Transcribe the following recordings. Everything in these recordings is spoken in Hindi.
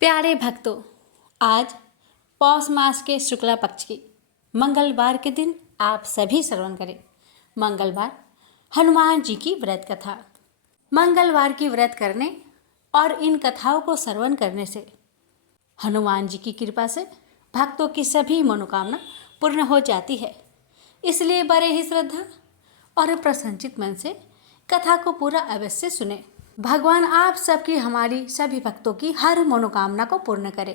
प्यारे भक्तों, आज पौष मास के शुक्ला पक्ष की मंगलवार के दिन आप सभी श्रवण करें। मंगलवार हनुमान जी की व्रत कथा। मंगलवार की व्रत करने और इन कथाओं को श्रवण करने से हनुमान जी की कृपा से भक्तों की सभी मनोकामना पूर्ण हो जाती है। इसलिए बड़े ही श्रद्धा और प्रसन्नचित मन से कथा को पूरा अवश्य सुने। भगवान आप सबकी, हमारी सभी भक्तों की हर मनोकामना को पूर्ण करे।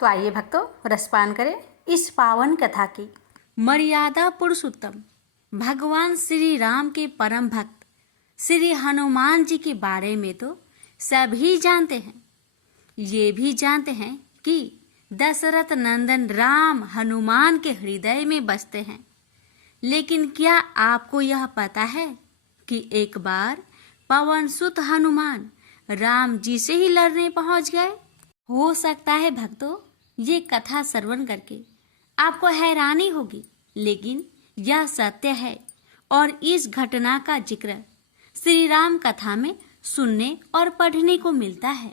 तो आइए भक्तों, रसपान करें इस पावन कथा की। मर्यादा पुरुषोत्तम भगवान श्री राम के परम भक्त श्री हनुमान जी के बारे में तो सभी जानते हैं। ये भी जानते हैं कि दशरथ नंदन राम हनुमान के हृदय में बसते हैं। लेकिन क्या आपको यह पता है कि एक बार पवन सुत हनुमान राम जी से ही लड़ने पहुंच गए? हो सकता है भक्तों, ये कथा श्रवण करके आपको हैरानी होगी, लेकिन यह सत्य है और इस घटना का जिक्र श्री राम कथा में सुनने और पढ़ने को मिलता है।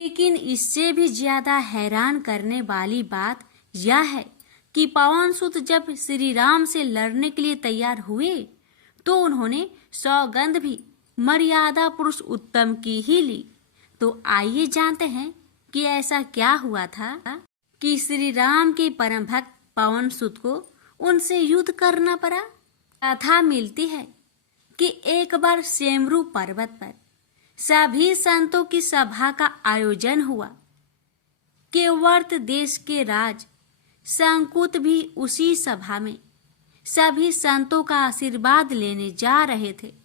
लेकिन इससे भी ज्यादा हैरान करने वाली बात यह है कि पवन सुत जब श्री राम से लड़ने के लिए तैयार हुए तो उन्होंने सौगंध भी मर्यादा पुरुष उत्तम की ही ली। तो आइए जानते हैं कि ऐसा क्या हुआ था कि श्री राम के परम भक्त पवन सुत को उनसे युद्ध करना पड़ा। कथा मिलती है कि एक बार सेमरू पर्वत पर सभी संतों की सभा का आयोजन हुआ। केवर्त देश के राज संकुत भी उसी सभा में सभी संतों का आशीर्वाद लेने जा रहे थे।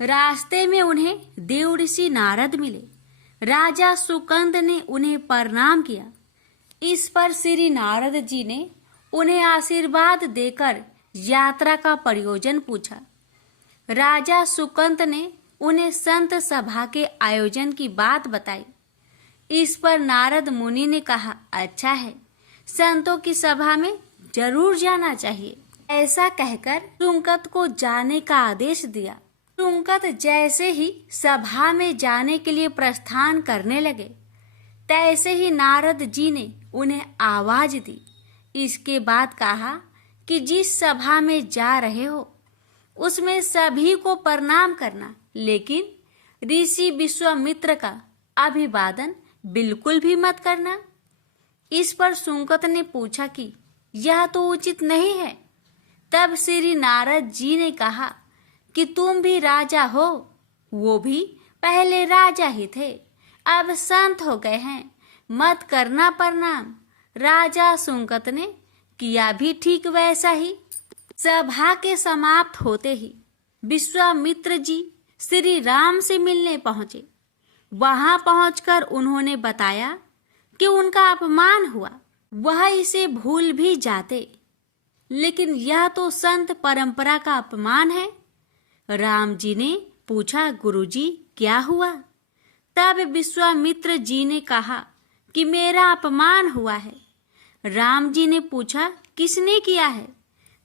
रास्ते में उन्हें देव ऋषि नारद मिले। राजा सुकंद ने उन्हें प्रणाम किया। इस पर श्री नारद जी ने उन्हें आशीर्वाद देकर यात्रा का प्रयोजन पूछा। राजा सुकंद ने उन्हें संत सभा के आयोजन की बात बताई। इस पर नारद मुनि ने कहा, अच्छा है, संतों की सभा में जरूर जाना चाहिए। ऐसा कहकर सुकंद को जाने का आदेश दिया। सुकंद जैसे ही सभा में जाने के लिए प्रस्थान करने लगे, तैसे ही नारद जी ने उन्हें आवाज दी। इसके बाद कहा कि जिस सभा में जा रहे हो उसमें सभी को प्रणाम करना, लेकिन ऋषि विश्वामित्र का अभिवादन बिल्कुल भी मत करना। इस पर सुकंद ने पूछा कि यह तो उचित नहीं है। तब श्री नारद जी ने कहा कि तुम भी राजा हो, वो भी पहले राजा ही थे, अब संत हो गए हैं, मत करना प्रणाम। राजा सुकंद ने किया भी ठीक वैसा ही। सभा के समाप्त होते ही विश्वामित्र जी श्री राम से मिलने पहुंचे। वहां पहुंचकर उन्होंने बताया कि उनका अपमान हुआ, वह इसे भूल भी जाते, लेकिन यह तो संत परंपरा का अपमान है। राम जी ने पूछा, गुरुजी क्या हुआ? तब विश्वामित्र जी ने कहा कि मेरा अपमान हुआ है। राम जी ने पूछा, किसने किया है?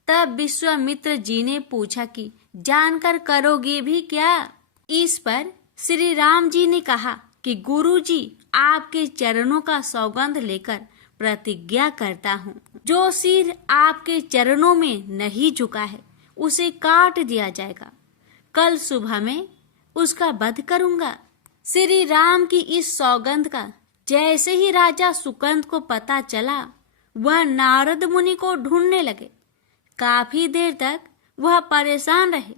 तब विश्वामित्र जी ने पूछा कि जानकर करोगे भी क्या? इस पर श्री राम जी ने कहा कि गुरुजी, आपके चरणों का सौगंध लेकर प्रतिज्ञा करता हूँ, जो सिर आपके चरणों में नहीं झुका है उसे काट दिया जाएगा। कल सुबह में उसका वध करूंगा। श्री राम की इस सौगंध का जैसे ही राजा सुकंद को पता चला, वह नारद मुनि को ढूंढने लगे। काफी देर तक वह परेशान रहे,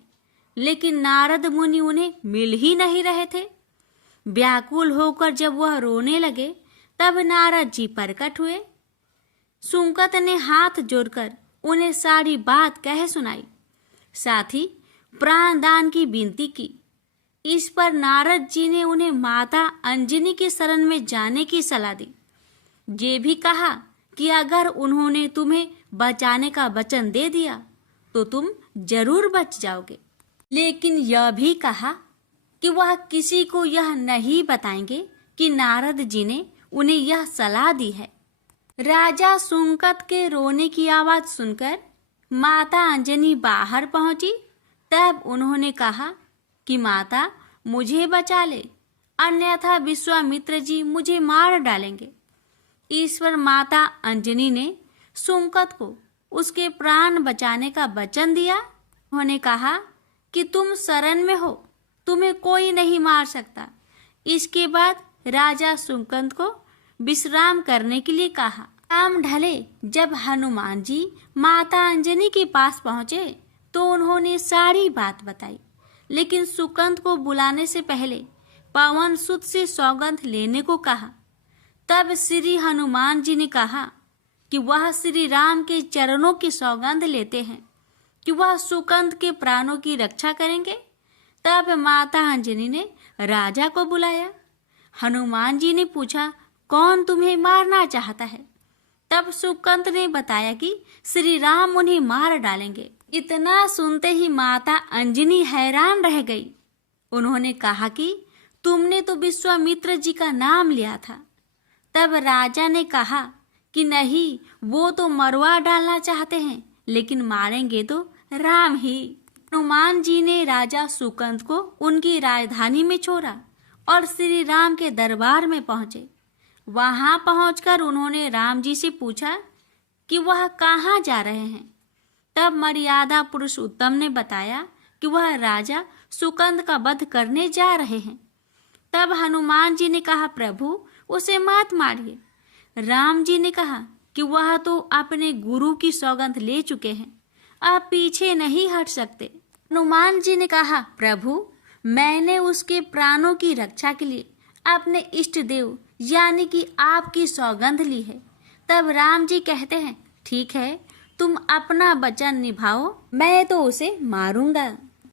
लेकिन नारद मुनि उन्हें मिल ही नहीं रहे थे। व्याकुल होकर जब वह रोने लगे, तब नारद जी प्रकट हुए। सुकंद ने हाथ जोड़कर उन्हें सारी बात कह सुनाई, साथ ही प्राण दान की विनती की। इस पर नारद जी ने उन्हें माता अंजनी की शरण में जाने की सलाह दी। ये भी कहा कि अगर उन्होंने तुम्हें बचाने का वचन दे दिया तो तुम जरूर बच जाओगे, लेकिन यह भी कहा कि वह किसी को यह नहीं बताएंगे कि नारद जी ने उन्हें यह सलाह दी है। राजा सुकंद के रोने की आवाज सुनकर माता अंजनी बाहर पहुंची। तब उन्होंने कहा कि माता, मुझे बचा ले, अन्यथा विश्वामित्र जी मुझे मार डालेंगे। ईश्वर माता अंजनी ने सुकंत को उसके प्राण बचाने का वचन दिया। उन्होंने कहा कि तुम शरण में हो, तुम्हें कोई नहीं मार सकता। इसके बाद राजा सुकंत को विश्राम करने के लिए कहा। शाम ढले जब हनुमान जी माता अंजनी के पास पहुंचे तो उन्होंने सारी बात बताई, लेकिन सुकंत को बुलाने से पहले पवन सुत से सौगंध लेने को कहा। तब श्री हनुमान जी ने कहा कि वह श्री राम के चरणों की सौगंध लेते हैं कि वह सुकंत के प्राणों की रक्षा करेंगे। तब माता अंजनी ने राजा को बुलाया। हनुमान जी ने पूछा, कौन तुम्हें मारना चाहता है? तब सुकंत ने बताया कि श्री राम उन्हें मार डालेंगे। इतना सुनते ही माता अंजनी हैरान रह गई। उन्होंने कहा कि तुमने तो विश्वामित्र जी का नाम लिया था। तब राजा ने कहा कि नहीं, वो तो मरवा डालना चाहते हैं, लेकिन मारेंगे तो राम ही। हनुमान जी ने राजा सुकंत को उनकी राजधानी में छोड़ा और श्री राम के दरबार में पहुंचे। वहां पहुंचकर उन्होंने राम जी से पूछा कि वह कहाँ जा रहे हैं। तब मर्यादा पुरुषोत्तम ने बताया कि वह राजा सुकंत का वध करने जा रहे हैं। तब हनुमान जी ने कहा, प्रभु उसे मत मारिए। राम जी ने कहा कि वह तो अपने गुरु की सौगंध ले चुके हैं, आप पीछे नहीं हट सकते। हनुमान जी ने कहा, प्रभु मैंने उसके प्राणों की रक्षा के लिए अपने इष्ट देव यानी कि आपकी सौगंध ली है। तब राम जी कहते हैं, ठीक है, तुम अपना वचन निभाओ, मैं तो उसे मारूंगा।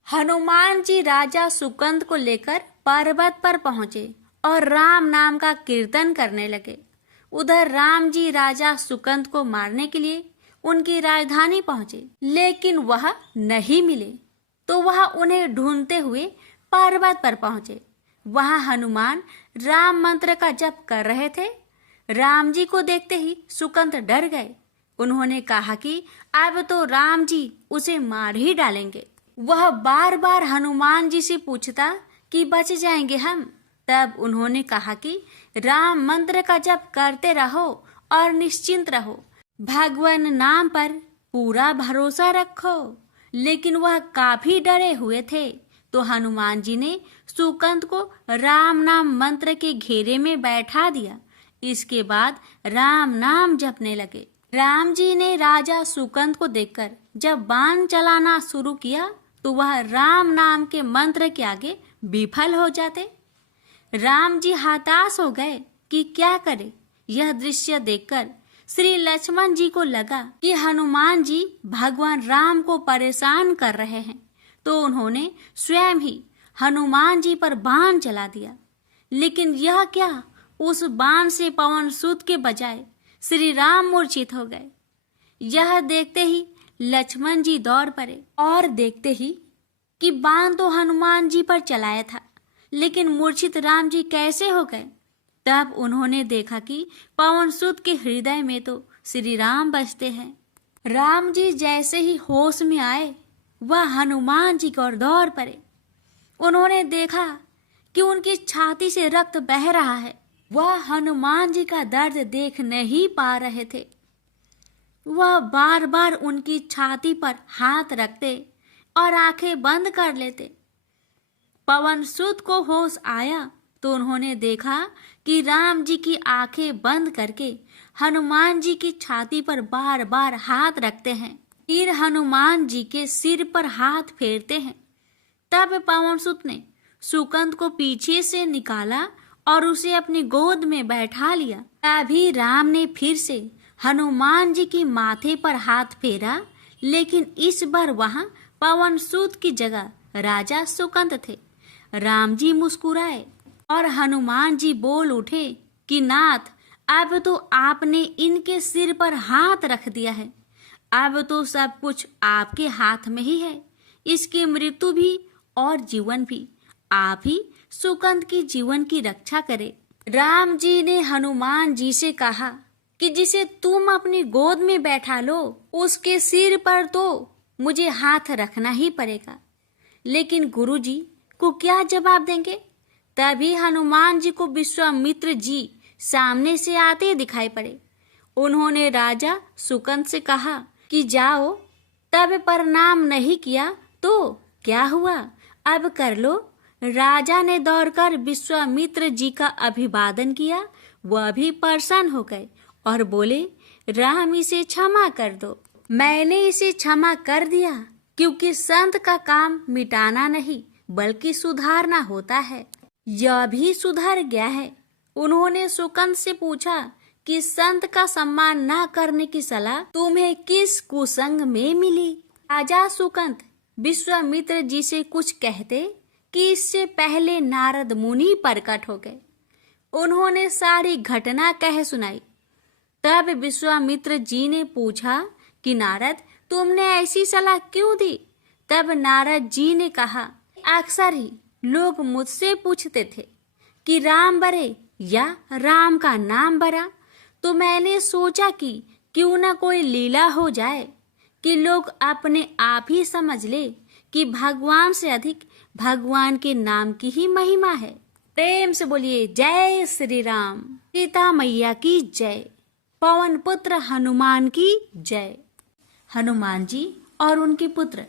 हनुमान जी राजा सुकंत को लेकर पर्वत पर पहुंचे और राम नाम का कीर्तन करने लगे। उधर राम जी राजा सुकंत को मारने के लिए उनकी राजधानी पहुंचे, लेकिन वह नहीं मिले। तो वह उन्हें ढूंढते हुए पर्वत पर पहुंचे। वहां हनुमान राम मंत्र का जप कर रहे थे। राम जी को देखते ही सुकंत डर गए। उन्होंने कहा कि अब तो राम जी उसे मार ही डालेंगे। वह बार बार हनुमान जी से पूछता कि बच जाएंगे हम। तब उन्होंने कहा कि राम मंत्र का जप करते रहो और निश्चिंत रहो, भगवान नाम पर पूरा भरोसा रखो। लेकिन वह काफी डरे हुए थे, तो हनुमान जी ने सुकंत को राम नाम मंत्र के घेरे में बैठा दिया। इसके बाद राम नाम जपने लगे। राम जी ने राजा सुकंत को देखकर जब बाण चलाना शुरू किया तो वह राम नाम के मंत्र के आगे विफल हो जाते। राम जी हताश हो गए कि क्या करे। यह दृश्य देखकर श्री लक्ष्मण जी को लगा कि हनुमान जी भगवान राम को परेशान कर रहे हैं, तो उन्होंने स्वयं ही हनुमान जी पर बाण चला दिया। लेकिन यह क्या, उस बाण से पवन सुत के बजाय श्री राम मूर्छित हो गए। यह देखते ही लक्ष्मण जी दौड़ पड़े और देखते ही कि बाण तो हनुमान जी पर चलाया था, लेकिन मूर्छित राम जी कैसे हो गए। तब उन्होंने देखा कि पवन सुत के हृदय में तो श्री राम बसते हैं। राम जी जैसे ही होश में आए, वह हनुमान जी की ओर दौड़ पड़े। उन्होंने देखा कि उनकी छाती से रक्त बह रहा है। वह हनुमान जी का दर्द देख नहीं पा रहे थे। वह बार बार उनकी छाती पर हाथ रखते और आंखें बंद कर लेते। पवन सुत को होश आया तो उन्होंने देखा कि राम जी की आंखें बंद करके हनुमान जी की छाती पर बार बार हाथ रखते हैं, फिर हनुमान जी के सिर पर हाथ फेरते हैं। तब पवन सुत ने सुकंत को पीछे से निकाला और उसे अपनी गोद में बैठा लिया। तभी राम ने फिर से हनुमान जी की माथे पर हाथ फेरा, लेकिन इस बार वहां पवन सुत की जगह राजा सुकंत थे। राम जी मुस्कुराए और हनुमान जी बोल उठे कि नाथ, अब तो आपने इनके सिर पर हाथ रख दिया है, अब तो सब कुछ आपके हाथ में ही है। इसकी मृत्यु भी और जीवन भी आप ही सुकंत की जीवन की रक्षा करे। राम जी ने हनुमान जी से कहा कि जिसे तुम अपनी गोद में बैठा लो, उसके सिर पर तो मुझे हाथ रखना ही पड़ेगा। लेकिन गुरुजी को क्या जवाब देंगे? तभी हनुमान जी को विश्वामित्र जी सामने से आते दिखाई पड़े। उन्होंने राजा सुकंद से कहा कि जाओ, तब प्रणाम नहीं किया तो क्या हुआ, अब कर लो। राजा ने दौड़कर विश्वामित्र जी का अभिवादन किया। वह भी प्रसन्न हो गए और बोले, राम, इसे क्षमा कर दो। मैंने इसे क्षमा कर दिया, क्योंकि संत का काम मिटाना नहीं बल्कि सुधारना होता है। यह भी सुधर गया है। उन्होंने सुकंद से पूछा कि संत का सम्मान न करने की सलाह तुम्हें किस कुसंग में मिली। राजा सुकंद विश्वामित्र जी से कुछ कहते कि इससे पहले नारद मुनि प्रकट हो गए। उन्होंने सारी घटना कह सुनाई। तब विश्वामित्र जी ने पूछा कि नारद, तुमने ऐसी सलाह क्यों दी? तब नारद जी ने कहा, अक्सर ही लोग मुझसे पूछते थे कि राम बरे या राम का नाम बरा, तो मैंने सोचा कि क्यों न कोई लीला हो जाए कि लोग अपने आप ही समझ ले कि भगवान से अधिक भगवान के नाम की ही महिमा है। प्रेम से बोलिए जय श्री राम। सीता मैया की जय। पवन पुत्र हनुमान की जय। हनुमान जी और उनके पुत्र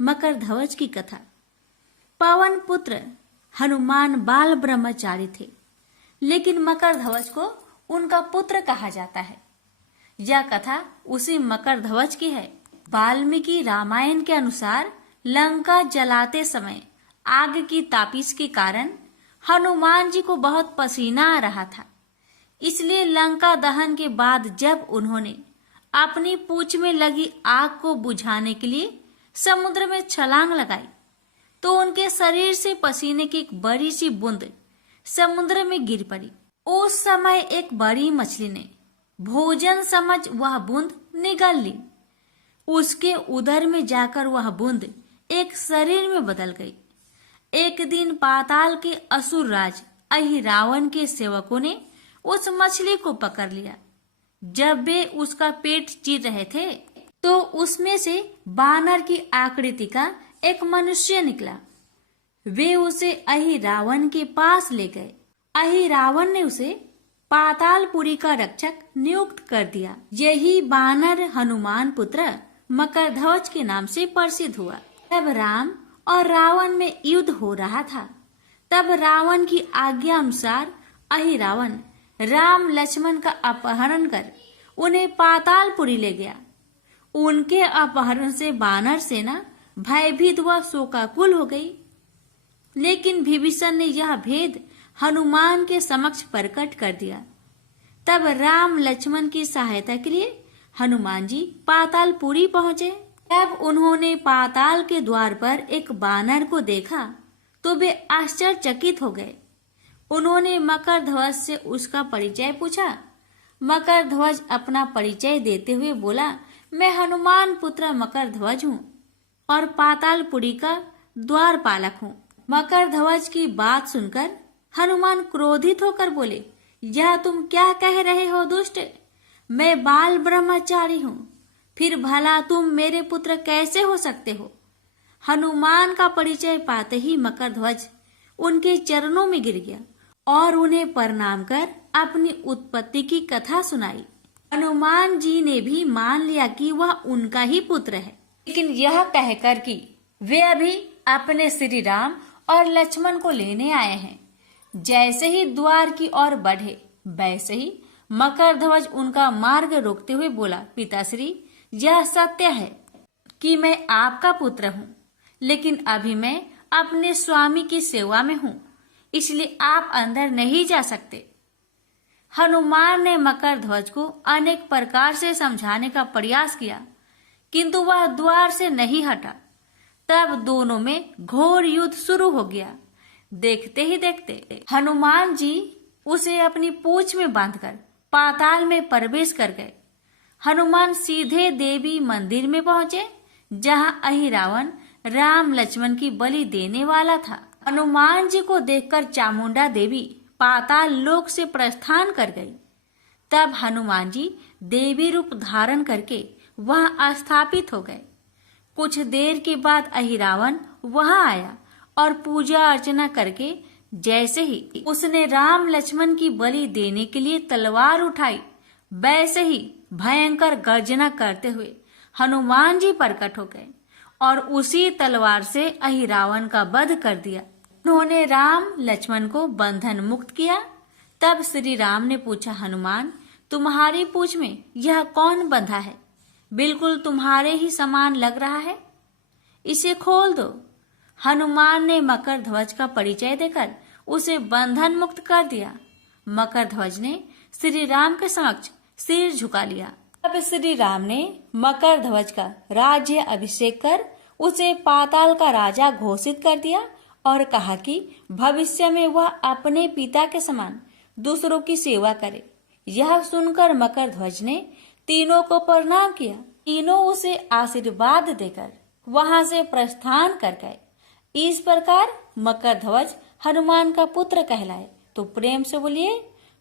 मकरध्वज की कथा। पवन पुत्र हनुमान बाल ब्रह्मचारी थे, लेकिन मकरध्वज को उनका पुत्र कहा जाता है। यह कथा उसी मकरध्वज की है। वाल्मीकि रामायण के अनुसार लंका जलाते समय आग की तापिश के कारण हनुमान जी को बहुत पसीना आ रहा था। इसलिए लंका दहन के बाद जब उन्होंने अपनी पूंछ में लगी आग को बुझाने के लिए समुद्र में छलांग लगाई, तो उनके शरीर से पसीने की एक बड़ी सी बूंद समुद्र में गिर पड़ी। उस समय एक बड़ी मछली ने भोजन समझ वह बूंद निगल ली। उसके उदर में जाकर वह बूंद एक शरीर में बदल गई। एक दिन पाताल के असुर राज अहिरावण के सेवकों ने उस मछली को पकड़ लिया। जब वे उसका पेट चीर रहे थे, तो उसमें से बानर की आकृति का एक मनुष्य निकला। वे उसे अहिरावण के पास ले गए। अहिरावण ने उसे पातालपुरी का रक्षक नियुक्त कर दिया। यही बानर हनुमान पुत्र मकरध्वज के नाम से प्रसिद्ध हुआ। तब राम और रावण में युद्ध हो रहा था। तब रावण की आज्ञा अनुसार अहिरावण राम लक्ष्मण का अपहरण कर उन्हें पातालपुरी ले गया। उनके अपहरण से बानर सेना भयभीत व शोकाकुल हो गई। लेकिन विभीषण ने यह भेद हनुमान के समक्ष प्रकट कर दिया। तब राम लक्ष्मण की सहायता के लिए हनुमान जी पातालपुरी पहुंचे। तब उन्होंने पाताल के द्वार पर एक बानर को देखा तो वे आश्चर्यचकित हो गए। उन्होंने मकरध्वज से उसका परिचय पूछा। मकरध्वज अपना परिचय देते हुए बोला, मैं हनुमान पुत्र मकरध्वज हूँ और पातालपुरी का द्वारपालक हूँ। मकरध्वज की बात सुनकर हनुमान क्रोधित होकर बोले, यह तुम क्या कह रहे हो दुष्ट? मैं बाल ब्रह्मचारी हूँ, फिर भला तुम मेरे पुत्र कैसे हो सकते हो? हनुमान का परिचय पाते ही मकरध्वज उनके चरणों में गिर गया और उन्हें प्रणाम कर अपनी उत्पत्ति की कथा सुनाई। हनुमान जी ने भी मान लिया कि वह उनका ही पुत्र है, लेकिन यह कहकर कि वे अभी अपने श्री राम और लक्ष्मण को लेने आए हैं। जैसे ही द्वार की ओर बढ़े, वैसे ही मकरध्वज उनका मार्ग रोकते हुए बोला, पिताश्री, यह सत्य है कि मैं आपका पुत्र हूँ, लेकिन अभी मैं अपने स्वामी की सेवा में हूँ, इसलिए आप अंदर नहीं जा सकते। हनुमान ने मकरध्वज को अनेक प्रकार से समझाने का प्रयास किया, किंतु वह द्वार से नहीं हटा। तब दोनों में घोर युद्ध शुरू हो गया। देखते ही देखते हनुमान जी उसे अपनी पूंछ में बांधकर पाताल में प्रवेश कर गए। हनुमान सीधे देवी मंदिर में पहुंचे, जहां अहिरावण राम लक्ष्मण की बलि देने वाला था। हनुमान जी को देखकर चामुंडा देवी पाताल लोक से प्रस्थान कर गई। तब हनुमान जी देवी रूप धारण करके वहां स्थापित हो गए। कुछ देर के बाद अहिरावण वहां आया और पूजा अर्चना करके जैसे ही उसने राम लक्ष्मण की बलि देने के लिए तलवार उठाई, वैसे ही भयंकर गर्जना करते हुए हनुमान जी प्रकट हो गए और उसी तलवार से अहिरावण का वध कर दिया। उन्होंने राम लक्ष्मण को बंधन मुक्त किया। तब श्री राम ने पूछा, हनुमान, तुम्हारी पूंछ में यह कौन बंधा है? बिल्कुल तुम्हारे ही समान लग रहा है, इसे खोल दो। हनुमान ने मकर ध्वज का परिचय देकर उसे बंधन मुक्त कर दिया। मकर ध्वज ने श्री राम के समक्ष सिर झुका लिया। अब श्री राम ने मकर ध्वज का राज्य अभिषेक कर उसे पाताल का राजा घोषित कर दिया और कहा कि भविष्य में वह अपने पिता के समान दूसरों की सेवा करे। यह सुनकर मकर ध्वज ने तीनों को प्रणाम किया। तीनों उसे आशीर्वाद देकर वहां से प्रस्थान कर गए। इस प्रकार मकर ध्वज हनुमान का पुत्र कहलाए। तो प्रेम से बोलिए,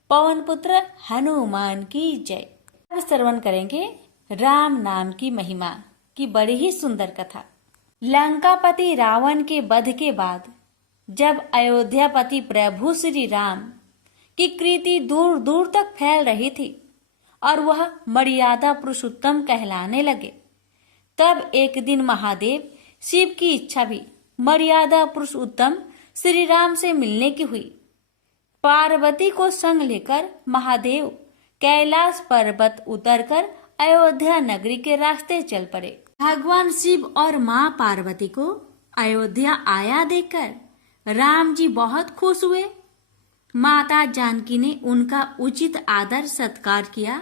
पवन पुत्र हनुमान की जय। अब श्रवण करेंगे राम नाम की महिमा की बड़ी ही सुंदर कथा। लंकापति रावण के वध के बाद जब अयोध्यापति प्रभु श्री राम की कीर्ति दूर दूर तक फैल रही थी और वह मर्यादा पुरुषोत्तम कहलाने लगे, तब एक दिन महादेव शिव की इच्छा भी मर्यादा पुरुषोत्तम श्री राम से मिलने की हुई। पार्वती को संग लेकर महादेव कैलाश पर्वत उतरकर अयोध्या नगरी के रास्ते चल पड़े। भगवान शिव और मां पार्वती को अयोध्या आया देखकर राम जी बहुत खुश हुए। माता जानकी ने उनका उचित आदर सत्कार किया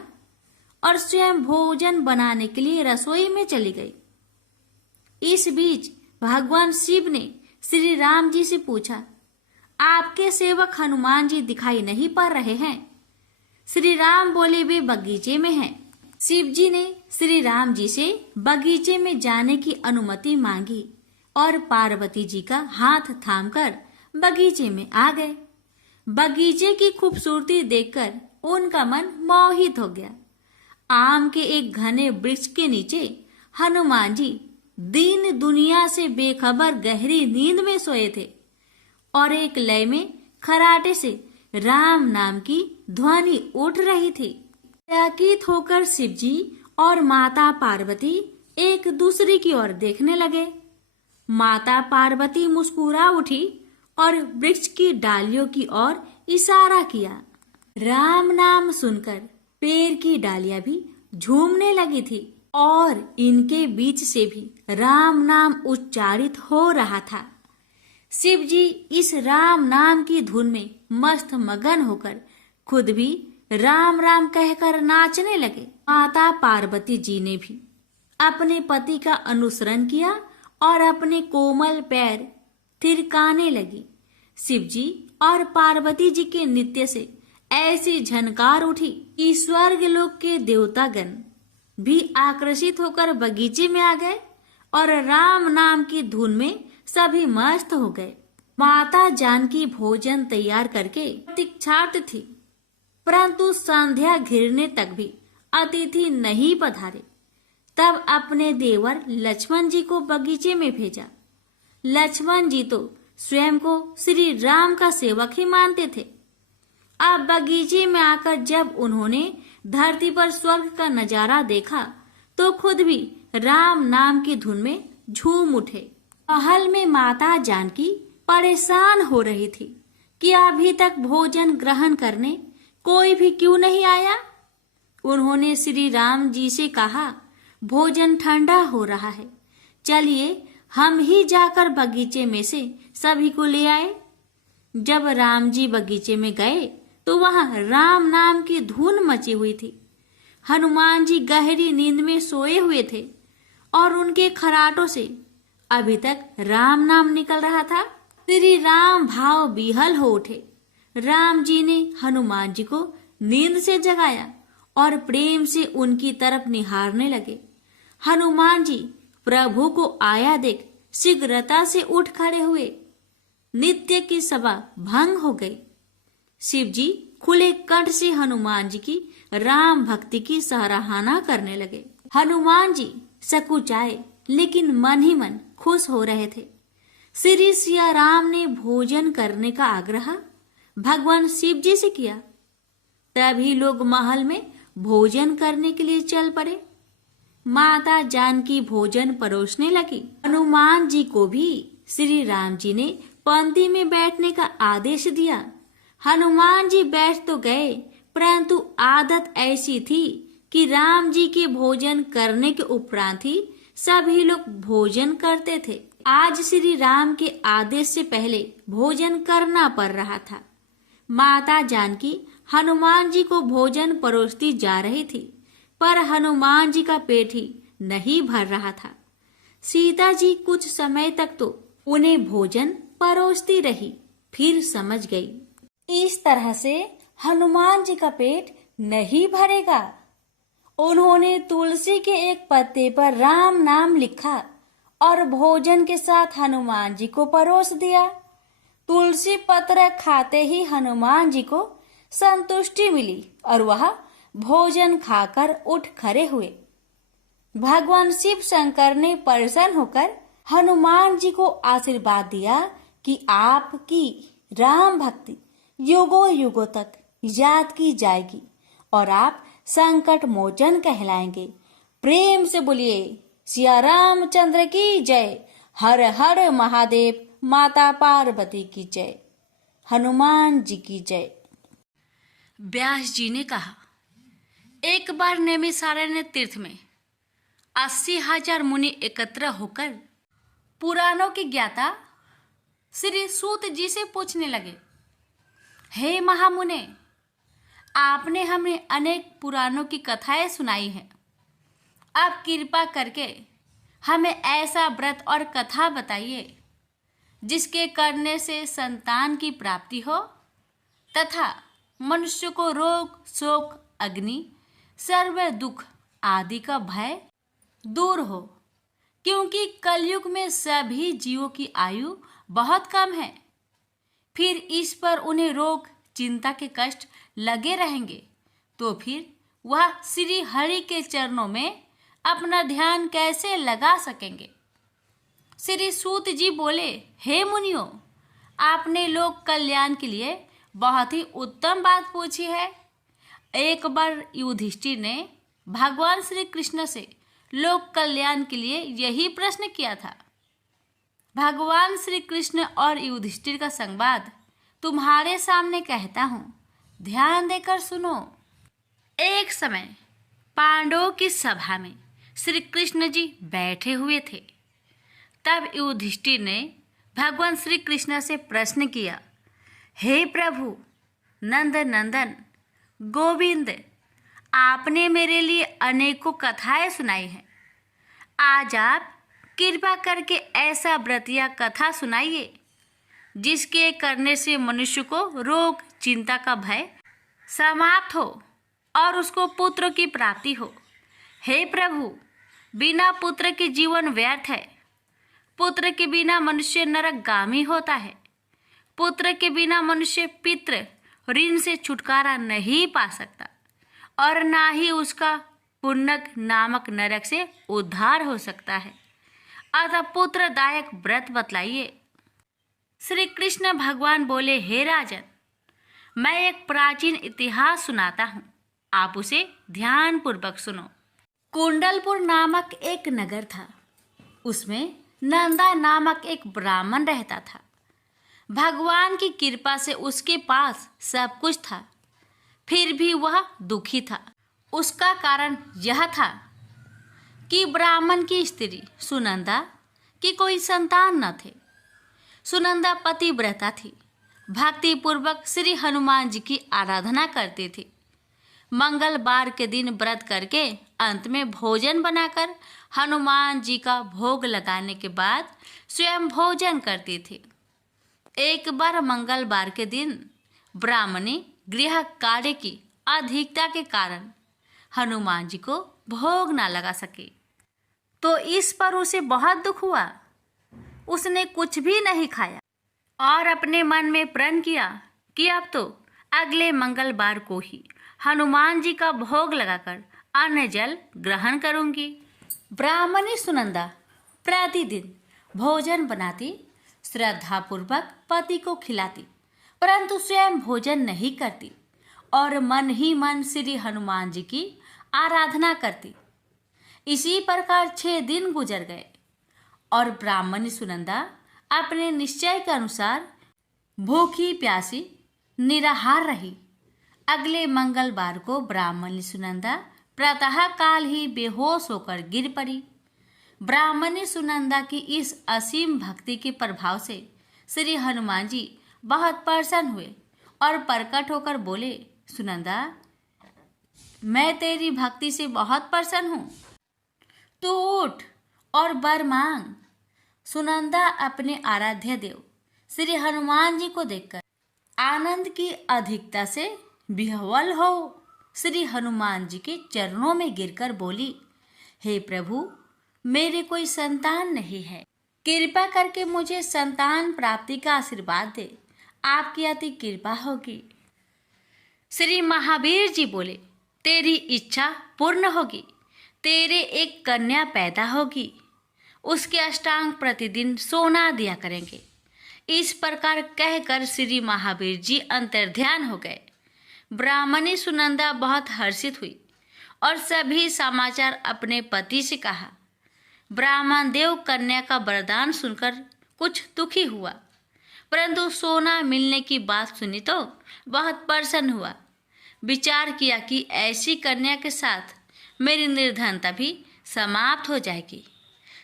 और स्वयं भोजन बनाने के लिए रसोई में चली गई। इस बीच भगवान शिव ने श्री राम जी से पूछा, आपके सेवक हनुमान जी दिखाई नहीं पड़ रहे हैं? श्री राम बोले, वे बगीचे में हैं। शिव जी ने श्री राम जी से बगीचे में जाने की अनुमति मांगी और पार्वती जी का हाथ थामकर बगीचे में आ गए। बगीचे की खूबसूरती देखकर उनका मन मोहित हो गया। आम के एक घने वृक्ष के नीचे हनुमान जी दीन दुनिया से बेखबर गहरी नींद में सोए थे और एक लय में खराटे से राम नाम की ध्वनि उठ रही थी। चकित होकर शिवजी और माता पार्वती एक दूसरे की ओर देखने लगे। माता पार्वती मुस्कुरा उठी और वृक्ष की डालियों की ओर इशारा किया। राम नाम सुनकर पेड़ की डालियां भी झूमने लगी थी और इनके बीच से भी राम नाम उच्चारित हो रहा था। शिव जी इस राम नाम की धुन में मस्त मगन होकर खुद भी राम राम कहकर नाचने लगे। माता पार्वती जी ने भी अपने पति का अनुसरण किया और अपने कोमल पैर थिरकाने लगी। शिव जी और पार्वती जी के नृत्य से ऐसी झनकार उठी कि स्वर्ग लोक के देवतागण भी आकर्षित होकर बगीचे में आ गए और राम नाम की धुन में सभी मस्त हो गए। माता जानकी भोजन तैयार करके प्रतीक्षार्थ थी, परंतु संध्या घिरने तक भी अतिथि नहीं पधारे। तब अपने देवर लक्ष्मण जी को बगीचे में भेजा। लक्ष्मण जी तो स्वयं को श्री राम का सेवक ही मानते थे। अब बगीचे में आकर जब उन्होंने धरती पर स्वर्ग का नजारा देखा तो खुद भी राम नाम की धुन में झूम उठे। महल में माता जानकी परेशान हो रही थी कि अभी तक भोजन ग्रहण करने कोई भी क्यों नहीं आया। उन्होंने श्री राम जी से कहा, भोजन ठंडा हो रहा है, चलिए हम ही जाकर बगीचे में से सभी को ले आए। जब राम जी बगीचे में गए तो वहां राम नाम की धुन मची हुई थी। हनुमान जी गहरी नींद में सोए हुए थे और उनके खराटों से अभी तक राम नाम निकल रहा था। श्री राम भाव विहल हो उठे। राम जी ने हनुमान जी को नींद से जगाया और प्रेम से उनकी तरफ निहारने लगे। हनुमान जी प्रभु को आया देख शीघ्रता से उठ खड़े हुए। नित्य की सभा भंग हो गई। शिव जी खुले कंठ से हनुमान जी की राम भक्ति की सराहना करने लगे। हनुमान जी सकुचाए लेकिन मन ही मन खुश हो रहे थे। श्री सिया राम ने भोजन करने का आग्रह भगवान शिव जी से किया। तभी लोग महल में भोजन करने के लिए चल पड़े। माता जानकी भोजन परोसने लगी। हनुमान जी को भी श्री राम जी ने पंक्ति में बैठने का आदेश दिया। हनुमान जी बैठ तो गए, परंतु आदत ऐसी थी कि राम जी के भोजन करने के उपरांत ही सभी लोग भोजन करते थे। आज श्री राम के आदेश से पहले भोजन करना पड़ रहा था। माता जानकी हनुमान जी को भोजन परोसती जा रही थी, पर हनुमान जी का पेट ही नहीं भर रहा था। सीता जी कुछ समय तक तो उन्हें भोजन परोसती रही, फिर समझ गई इस तरह से हनुमान जी का पेट नहीं भरेगा। उन्होंने तुलसी के एक पत्ते पर राम नाम लिखा और भोजन के साथ हनुमान जी को परोस दिया। तुलसी पत्र खाते ही हनुमान जी को संतुष्टि मिली और वह भोजन खाकर उठ खड़े हुए। भगवान शिव शंकर ने प्रसन्न होकर हनुमान जी को आशीर्वाद दिया कि आपकी राम भक्ति युगों युगों तक याद की जाएगी और आप संकट मोचन कहलाएंगे। प्रेम से बोलिए सिया रामचंद्र की जय। हर हर महादेव। माता पार्वती की जय। हनुमान जी की जय। व्यास जी ने कहा, एक बार नैमिषारण्य तीर्थ में 80,000 मुनि एकत्र होकर पुराणों के ज्ञाता श्री सूत जी से पूछने लगे, हे महामुने, आपने हमें अनेक पुराणों की कथाएं सुनाई हैं। आप कृपा करके हमें ऐसा व्रत और कथा बताइए जिसके करने से संतान की प्राप्ति हो तथा मनुष्य को रोग शोक अग्नि सर्व दुख आदि का भय दूर हो, क्योंकि कलयुग में सभी जीवों की आयु बहुत कम है। फिर इस पर उन्हें रोग चिंता के कष्ट लगे रहेंगे, तो फिर वह श्री हरि के चरणों में अपना ध्यान कैसे लगा सकेंगे। श्री सूत जी बोले, हे मुनियों, आपने लोक कल्याण के लिए बहुत ही उत्तम बात पूछी है। एक बार युधिष्ठिर ने भगवान श्री कृष्ण से लोक कल्याण के लिए यही प्रश्न किया था। भगवान श्री कृष्ण और युधिष्ठिर का संवाद तुम्हारे सामने कहता हूँ, ध्यान देकर सुनो। एक समय पांडवों की सभा में श्री कृष्ण जी बैठे हुए थे। तब युधिष्ठिर ने भगवान श्री कृष्ण से प्रश्न किया, हे प्रभु नंद नंदन गोविंद, आपने मेरे लिए अनेकों कथाएं सुनाई हैं। आज आप कृपा करके ऐसा व्रत या कथा सुनाइए जिसके करने से मनुष्य को रोग चिंता का भय समाप्त हो और उसको पुत्र की प्राप्ति हो। हे प्रभु, बिना पुत्र के जीवन व्यर्थ है। पुत्र के बिना मनुष्य नरकगामी होता है। पुत्र के बिना मनुष्य पितृ ऋण से छुटकारा नहीं पा सकता और ना ही उसका पुण्यक नामक नरक से उद्धार हो सकता है। अतः पुत्रदायक व्रत बतलाइए। श्री कृष्ण भगवान बोले, हे राजन, मैं एक प्राचीन इतिहास सुनाता हूँ, आप उसे ध्यान पूर्वक सुनो। कुंडलपुर नामक एक नगर था। उसमें नंदा नामक एक ब्राह्मण रहता था। भगवान की कृपा से उसके पास सब कुछ था, फिर भी वह दुखी था। उसका कारण यह था कि ब्राह्मण की स्त्री सुनंदा की कोई संतान न थे। सुनंदा पतिव्रता थी, भक्ति पूर्वक श्री हनुमान जी की आराधना करती थी। मंगलवार के दिन व्रत करके अंत में भोजन बनाकर हनुमान जी का भोग लगाने के बाद स्वयं भोजन करती थी। एक बार मंगलवार के दिन ब्राह्मणी गृह कार्य की अधिकता के कारण हनुमान जी को भोग ना लगा सकी, तो इस पर उसे बहुत दुख हुआ। उसने कुछ भी नहीं खाया और अपने मन में प्रण किया कि अब तो अगले मंगलवार को ही हनुमान जी का भोग लगाकर अन्न जल ग्रहण करूंगी। ब्राह्मणी सुनंदा प्रतिदिन भोजन बनाती श्रद्धापूर्वक पति को खिलाती, परंतु स्वयं भोजन नहीं करती और मन ही मन श्री हनुमान जी की आराधना करती। इसी प्रकार 6 दिन गुजर गए और ब्राह्मणी सुनंदा अपने निश्चय के अनुसार भूखी प्यासी निराहार रही। अगले मंगलवार को ब्राह्मणी सुनंदा प्रातः काल ही बेहोश होकर गिर पड़ी। ब्राह्मणी सुनंदा की इस असीम भक्ति के प्रभाव से श्री हनुमान जी बहुत प्रसन्न हुए और प्रकट होकर बोले, सुनंदा, मैं तेरी भक्ति से बहुत प्रसन्न हूँ, तू उठ और वर मांग। सुनंदा अपने आराध्य देव श्री हनुमान जी को देखकर आनंद की अधिकता से विह्वल हो श्री हनुमान जी के चरणों में गिरकर बोली, हे प्रभु, मेरे कोई संतान नहीं है, कृपा करके मुझे संतान प्राप्ति का आशीर्वाद दे, आपकी अति कृपा होगी। श्री महावीर जी बोले, तेरी इच्छा पूर्ण होगी, तेरे एक कन्या पैदा होगी, उसके अष्टांग प्रतिदिन सोना दिया करेंगे। इस प्रकार कहकर श्री महावीर जी अंतर्ध्यान हो गए। ब्राह्मणी सुनंदा बहुत हर्षित हुई और सभी समाचार अपने पति से कहा। ब्राह्मण देव कन्या का वरदान सुनकर कुछ दुखी हुआ, परंतु सोना मिलने की बात सुनी तो बहुत प्रसन्न हुआ। विचार किया कि ऐसी कन्या के साथ मेरी निर्धनता भी समाप्त हो जाएगी।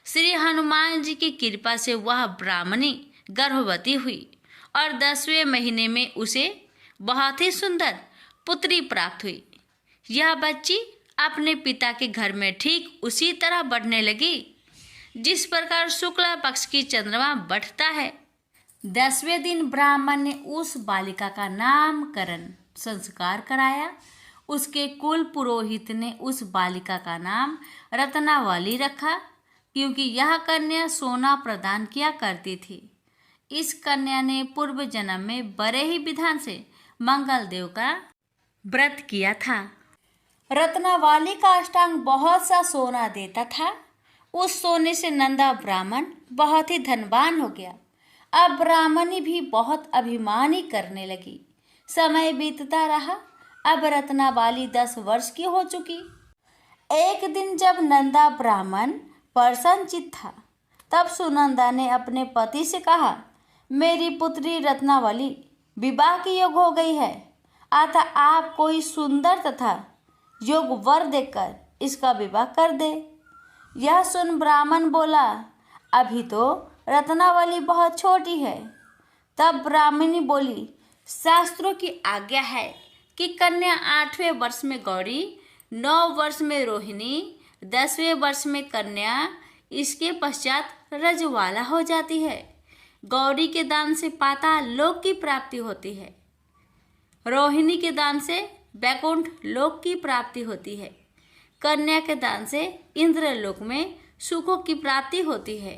श्री हनुमान जी की कृपा से वह ब्राह्मणी गर्भवती हुई और 10वें महीने में उसे बहुत ही सुंदर पुत्री प्राप्त हुई। यह बच्ची अपने पिता के घर में ठीक उसी तरह बढ़ने लगी जिस प्रकार शुक्ला पक्ष की चंद्रमा बढ़ता है। 10वें दिन ब्राह्मण ने उस बालिका का नामकरण संस्कार कराया। उसके कुल पुरोहित ने उस बालिका का नाम रत्नावली रखा, क्योंकि यह कन्या सोना प्रदान किया करती थी। इस कन्या ने पूर्व जन्म में बड़े ही विधान से मंगल देव का व्रत किया था। रत्नावली का अष्टांग बहुत सा सोना देता था। उस सोने से नंदा ब्राह्मण बहुत ही धनवान हो गया। अब ब्राह्मणी भी बहुत अभिमानी करने लगी। समय बीतता रहा। अब रत्नावली 10 वर्ष की हो चुकी। एक दिन जब नंदा ब्राह्मण प्रसन्नचित्त था, तब सुनंदा ने अपने पति से कहा, मेरी पुत्री रत्नावली विवाह की योग हो गई है, अतः आप कोई सुंदर तथा योग वर देकर इसका विवाह कर दे। यह सुन ब्राह्मण बोला, अभी तो रत्नावली बहुत छोटी है। तब ब्राह्मणी बोली, शास्त्रों की आज्ञा है कि कन्या 8वें वर्ष में गौरी, 9 वर्ष में रोहिणी, 10वें वर्ष में कन्या, इसके पश्चात रजवाला हो जाती है। गौरी के दान से पाताल लोक की प्राप्ति होती है, रोहिणी के दान से वैकुंठ लोक की प्राप्ति होती है, कन्या के दान से इंद्रलोक में सुखों की प्राप्ति होती है।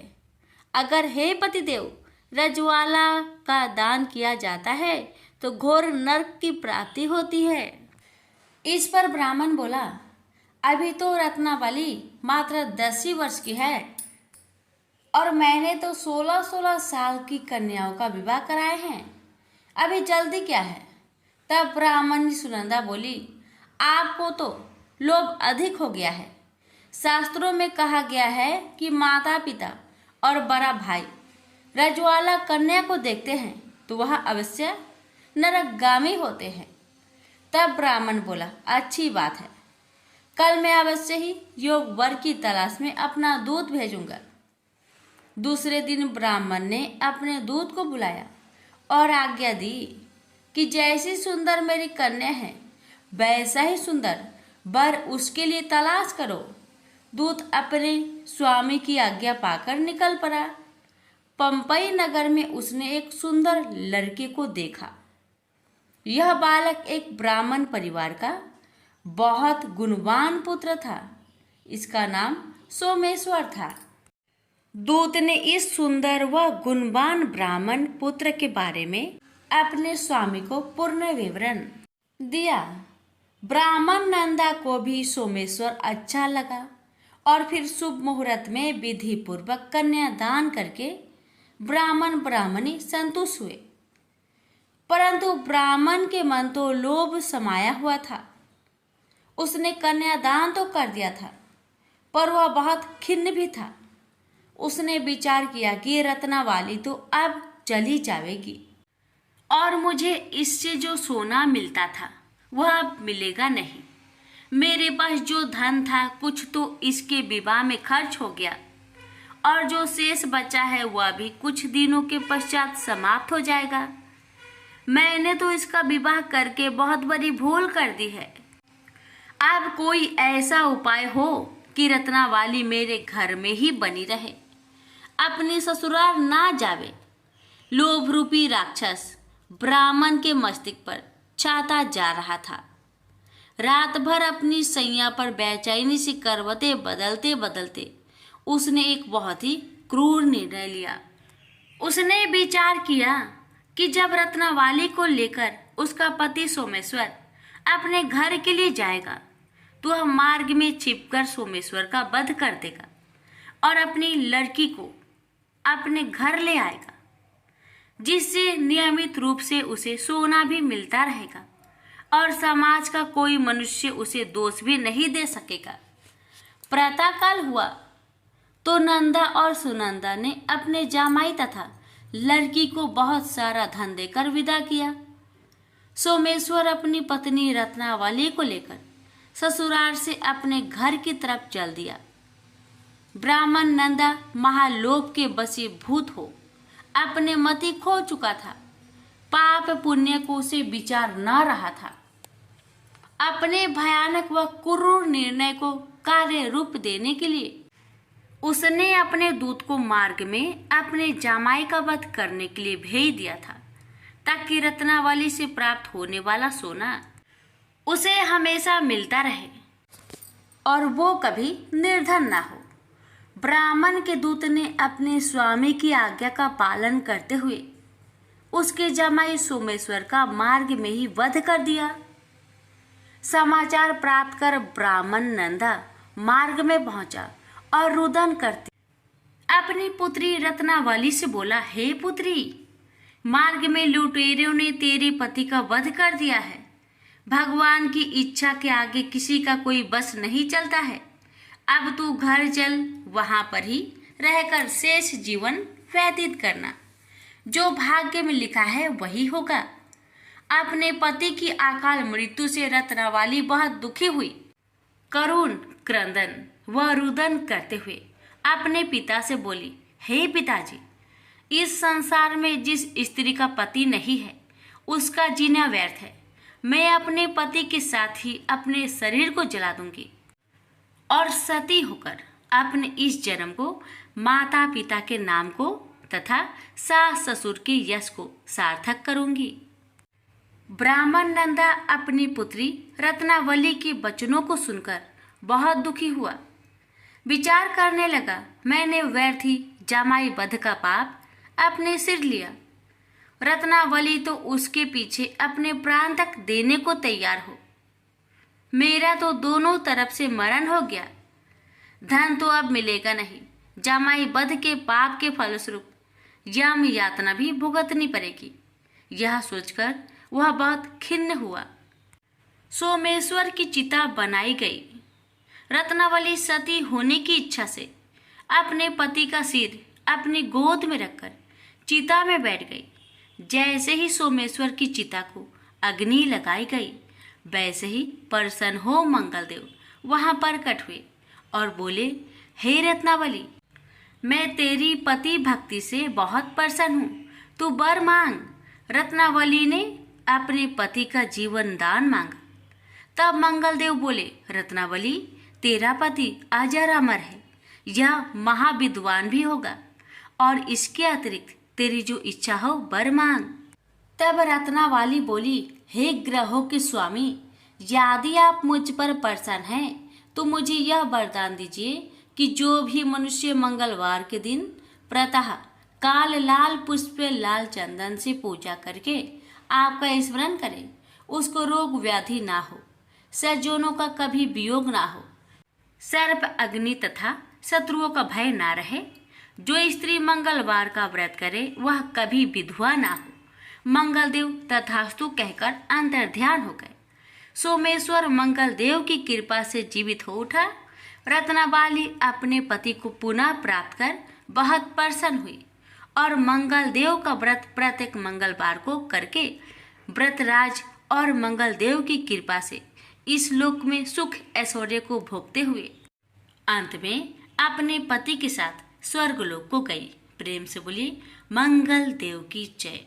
अगर हे पतिदेव रजवाला का दान किया जाता है तो घोर नरक की प्राप्ति होती है। इस पर ब्राह्मण बोला, अभी तो रत्नावली मात्र 10 ही वर्ष की है और मैंने तो 16-16 साल की कन्याओं का विवाह कराए हैं, अभी जल्दी क्या है। तब ब्राह्मणी सुनंदा बोली, आपको तो लोभ अधिक हो गया है। शास्त्रों में कहा गया है कि माता पिता और बड़ा भाई रजवाला कन्या को देखते हैं तो वह अवश्य नरकगामी होते हैं। तब ब्राह्मण बोला, अच्छी बात है, कल मैं अवश्य ही योग वर की तलाश में अपना दूत भेजूंगा। दूसरे दिन ब्राह्मण ने अपने दूत को बुलाया और आज्ञा दी कि जैसी सुंदर मेरी कन्या है वैसा ही सुंदर वर उसके लिए तलाश करो। दूत अपने स्वामी की आज्ञा पाकर निकल पड़ा। पंपई नगर में उसने एक सुंदर लड़के को देखा। यह बालक एक ब्राह्मण परिवार का बहुत गुणवान पुत्र था। इसका नाम सोमेश्वर था। दूत ने इस सुंदर व गुणवान ब्राह्मण पुत्र के बारे में अपने स्वामी को पूर्ण विवरण दिया। ब्राह्मण नंदा को भी सोमेश्वर अच्छा लगा और फिर शुभ मुहूर्त में विधि पूर्वक कन्यादान करके ब्राह्मण ब्राह्मणी संतुष्ट हुए, परंतु ब्राह्मण के मन तो लोभ समाया हुआ था। उसने कन्यादान तो कर दिया था, पर वह बहुत खिन्न भी था। उसने विचार किया कि रत्नावली तो अब चली जाएगी और मुझे इससे जो सोना मिलता था वह अब मिलेगा नहीं। मेरे पास जो धन था कुछ तो इसके विवाह में खर्च हो गया और जो शेष बचा है वह भी कुछ दिनों के पश्चात समाप्त हो जाएगा। मैंने तो इसका विवाह करके बहुत बड़ी भूल कर दी है। अब कोई ऐसा उपाय हो कि रत्नावली मेरे घर में ही बनी रहे, अपनी ससुराल ना जावे। लोभ रूपी राक्षस ब्राह्मण के मस्तिष्क पर छाता जा रहा था। रात भर अपनी सैया पर बेचैनी से करवटें बदलते बदलते उसने एक बहुत ही क्रूर निर्णय लिया। उसने विचार किया कि जब रत्नावली को लेकर उसका पति सोमेश्वर अपने घर के लिए जाएगा तो वह मार्ग में छिपकर सोमेश्वर का वध कर देगा और अपनी लड़की को अपने घर ले आएगा, जिससे नियमित रूप से उसे सोना भी मिलता रहेगा और समाज का कोई मनुष्य उसे दोष भी नहीं दे सकेगा। प्रातःकाल हुआ तो नंदा और सुनंदा ने अपने जामाई तथा लड़की को बहुत सारा धन देकर विदा किया। सोमेश्वर अपनी पत्नी रत्नावली को लेकर ससुराल से अपने घर की तरफ चल दिया। ब्राह्मण नंदा महालोभ के वशीभूत हो अपने मति खो चुका था। पाप पुण्य को उसे विचार न रहा था। अपने भयानक व क्रूर निर्णय को कार्य रूप देने के लिए उसने अपने दूत को मार्ग में अपने जामाई का वध करने के लिए भेज दिया था, ताकि रत्नावली से प्राप्त होने वाला सोना उसे हमेशा मिलता रहे और वो कभी निर्धन ना हो। ब्राह्मण के दूत ने अपने स्वामी की आज्ञा का पालन करते हुए उसके जमाई सोमेश्वर का मार्ग में ही वध कर दिया। समाचार प्राप्त कर ब्राह्मण नंदा मार्ग में पहुंचा और रुदन करते अपनी पुत्री रत्नावली से बोला, हे पुत्री, मार्ग में लुटेरों ने तेरे पति का वध कर दिया है। भगवान की इच्छा के आगे किसी का कोई बस नहीं चलता है। अब तू घर चल, वहां पर ही रहकर शेष जीवन व्यतीत करना। जो भाग्य में लिखा है वही होगा। अपने पति की अकाल मृत्यु से रत्नावली बहुत दुखी हुई। करुण क्रंदन व रुदन करते हुए अपने पिता से बोली, हे पिताजी, इस संसार में जिस स्त्री का पति नहीं है उसका जीना व्यर्थ है। मैं अपने पति के साथ ही अपने शरीर को जला दूंगी और सती होकर अपने इस जन्म को माता पिता के नाम को तथा सास ससुर के यश को सार्थक करूंगी। ब्राह्मण नंदा अपनी पुत्री रत्नावली के वचनों को सुनकर बहुत दुखी हुआ। विचार करने लगा, मैंने व्यर्थ ही जामाई वध का पाप अपने सिर लिया। रत्नावली तो उसके पीछे अपने प्राण तक देने को तैयार हो। मेरा तो दोनों तरफ से मरण हो गया। धन तो अब मिलेगा नहीं। जामाई वध के पाप के फलस्वरूप यम यातना भी भुगतनी पड़ेगी। यह सोचकर वह बहुत खिन्न हुआ। सोमेश्वर की चिता बनाई गई। रत्नावली सती होने की इच्छा से अपने पति का सिर अपनी गोद में रखकर चिता में बैठ गई। जैसे ही सोमेश्वर की चिता को अग्नि लगाई गई, वैसे ही प्रसन्न हो मंगलदेव वहां प्रकट हुए और बोले, हे रत्नावली, मैं तेरी पति भक्ति से बहुत प्रसन्न हूँ, तू वर मांग। रत्नावली ने अपने पति का जीवन दान मांगा। तब मंगलदेव बोले, रत्नावली, तेरा पति अजर अमर है, यह महाविद्वान भी होगा और इसके अतिरिक्त तेरी जो इच्छा हो वर मांग। तब रत्नावली बोली, हे ग्रहों के स्वामी, यदि आप मुझ पर प्रसन्न हैं तो मुझे यह वरदान दीजिए कि जो भी मनुष्य मंगलवार के दिन प्रातः काल लाल पुष्प लाल चंदन से पूजा करके आपका स्मरण करे, उसको रोग व्याधि ना हो, सज्जनों का कभी वियोग ना हो, सर्प अग्नि तथा शत्रुओं का भय ना रहे। जो स्त्री मंगलवार का व्रत करे वह कभी विधवा ना हो। मंगलदेव तथास्तु कहकर अंतर्ध्यान हो गए। सोमेश्वर मंगलदेव की कृपा से जीवित हो उठा। रत्नाबाली अपने पति को पुनः प्राप्त कर बहुत प्रसन्न हुई और मंगलदेव का व्रत प्रत्येक मंगलवार को करके व्रतराज और मंगलदेव की कृपा से इस लोक में सुख ऐश्वर्य को भोगते हुए अंत में अपने पति के साथ स्वर्गलोक को गई। प्रेम से बोलिए मंगल देव की जय।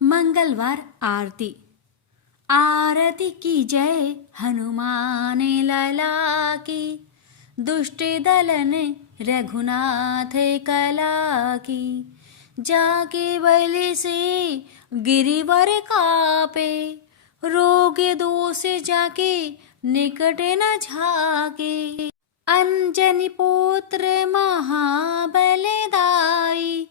मंगलवार आरती। आरती की जय हनुमान लला की, दुष्ट दलन रघुनाथ कला की। जाके बलि से गिरिवर कापे, रोग दोष जाके निकट न झाके। अंजनी पुत्र महाबलदाई,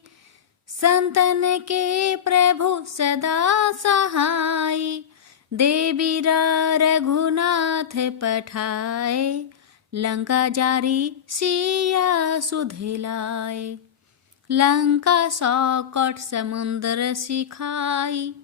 संतन के प्रभु सदा सहाय। देवीरा रघुनाथ पठाए, लंका जारी सिया सुधिलाए। लंका सौकट समुद्र सिखाई,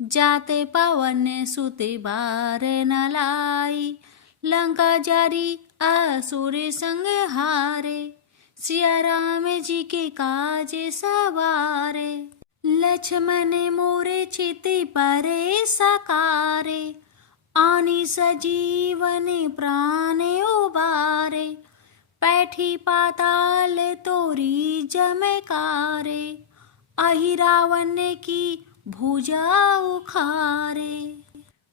जाते पवन सुते बार न लाई। लंका जारी असुर संग हारे, सिया राम जी के काज सवारे। लक्ष्मण मोरे चिति परे सकारे, आनी सजीवन प्राण उबारे। पैठी पाताल तोरी जमकारे, आही रावण की भुजा उखारे।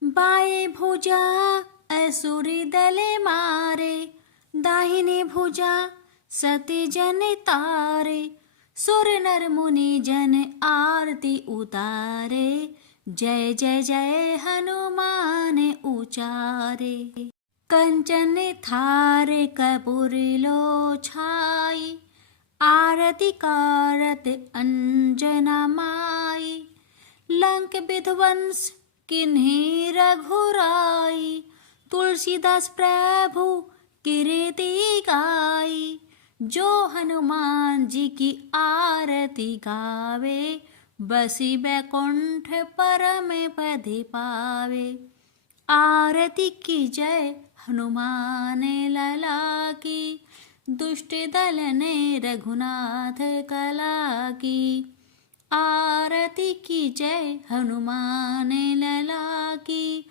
बाएं भुजा असुरी दले मारे, दाहिने भुजा सती जन तारे। सुर नर मुनि जन आरती उतारे, जय जय जय हनुमान उचारे। कंचन थारे कपूर लो छाई, आरती कारत अंजना माई। लंक विध्वंस किन्हीं रघुराई, तुलसीदास प्रभु कीर्ति गाई। जो हनुमान जी की आरती गावे, बसी बैकुंठ परम पद पावे। आरती की जय हनुमान लला की, दुष्ट दलन रघुनाथ कला की। आरती की जय हनुमान लला की,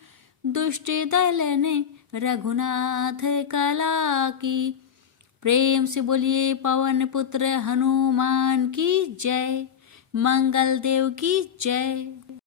दुष्ट दलन रघुनाथ कला की। प्रेम से बोलिए पवन पुत्र हनुमान की जय। मंगल देव की जय।